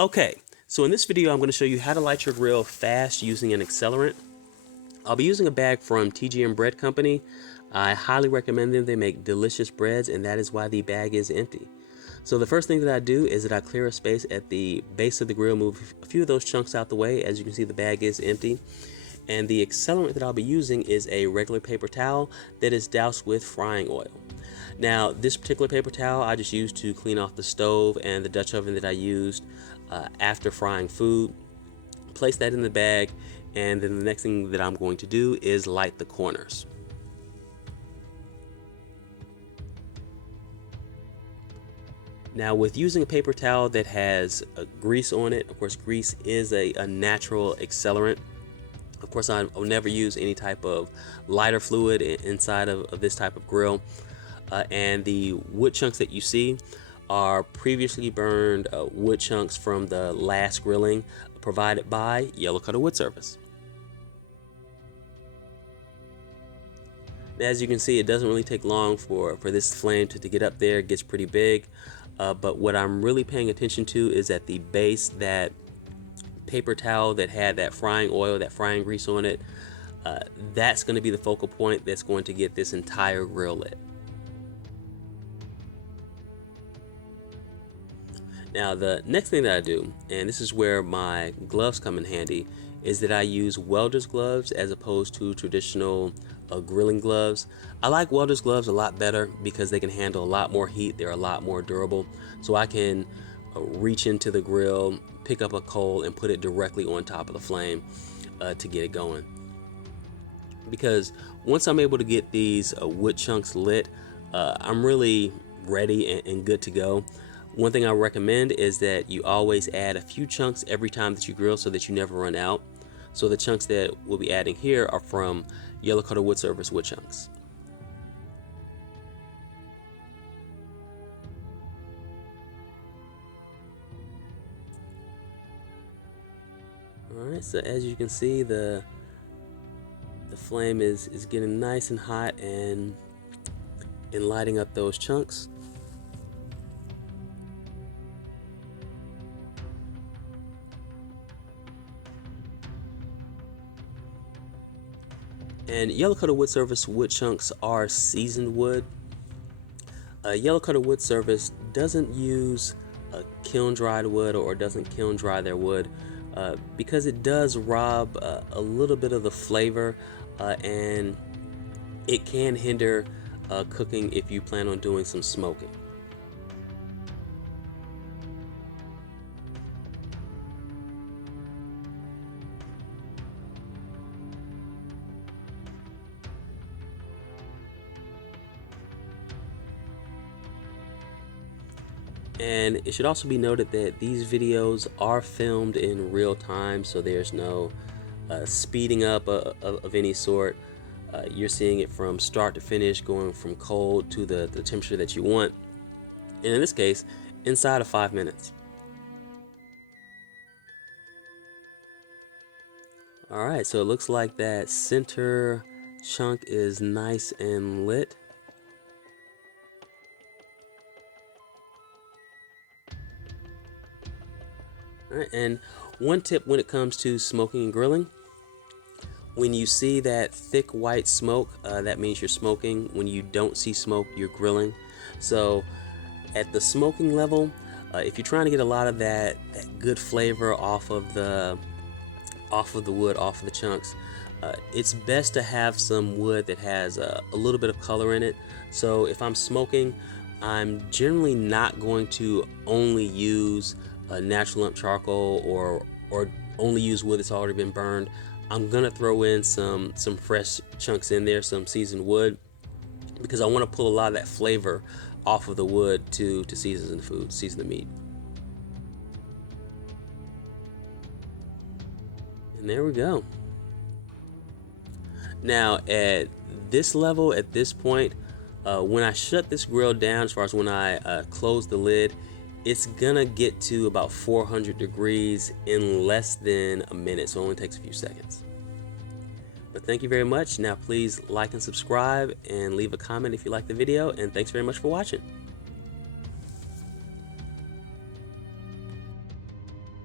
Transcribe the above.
Okay, so in this video I'm going to show you how to light your grill fast using an accelerant. I'll be using a bag from TGM Bread Company. I highly recommend them. They make delicious breads, and that is why the bag is empty. So the first thing that I do is that I clear a space at the base of the grill, move a few of those chunks out the way. As you can see, the bag is empty. And the accelerant that I'll be using is a regular paper towel that is doused with frying oil. Now, this particular paper towel I just used to clean off the stove and the Dutch oven that I used after frying food. Place that in the bag, and then the next thing that I'm going to do is light the corners. Now, with using a paper towel that has grease on it, of course grease is a natural accelerant. Of course, I'll never use any type of lighter fluid inside of this type of grill. And the wood chunks that you see are previously burned wood chunks from the last grilling provided by Yellow Cutter Wood Service. As you can see, it doesn't really take long for this flame to get up there. It gets pretty big. But what I'm really paying attention to is at the base, that paper towel that had that frying oil, that frying grease on it. That's going to be the focal point that's going to get this entire grill lit. Now, the next thing that I do, and this is where my gloves come in handy, is that I use welder's gloves as opposed to traditional grilling gloves. I like welder's gloves a lot better because they can handle a lot more heat. They're a lot more durable. So I can reach into the grill, pick up a coal, and put it directly on top of the flame to get it going. Because once I'm able to get these wood chunks lit, I'm really ready and good to go. One thing I recommend is that you always add a few chunks every time that you grill so that you never run out. So the chunks that we'll be adding here are from Yellow Cutter Wood Service wood chunks. Alright, so as you can see, the flame is getting nice and hot and lighting up those chunks. And Yellow Cutter Wood Service wood chunks are seasoned wood. Yellow Cutter Wood Service doesn't use kiln dried wood or doesn't kiln dry their wood because it does rob a little bit of the flavor and it can hinder cooking if you plan on doing some smoking. And it should also be noted that these videos are filmed in real time, so there's no speeding up of any sort. You're seeing it from start to finish, going from cold to the temperature that you want. And in this case, inside of 5 minutes. Alright, so it looks like that center chunk is nice and lit. Alright, and one tip when it comes to smoking and grilling: when you see that thick white smoke, that means you're smoking. When you don't see smoke, you're grilling. So at the smoking level, if you're trying to get a lot of that good flavor off of the wood, off of the chunks, it's best to have some wood that has a little bit of color in it. So if I'm smoking, I'm generally not going to only use natural lump charcoal or only use wood that's already been burned. I'm gonna throw in some fresh chunks in there, some seasoned wood, because I want to pull a lot of that flavor off of the wood to season the food, season the meat. And there we go. Now at this level, at this point, when I shut this grill down, as far as when I close the lid, it's gonna get to about 400 degrees in less than a minute, so it only takes a few seconds. But thank you very much. Now please like and subscribe and leave a comment if you like the video, and thanks very much for watching.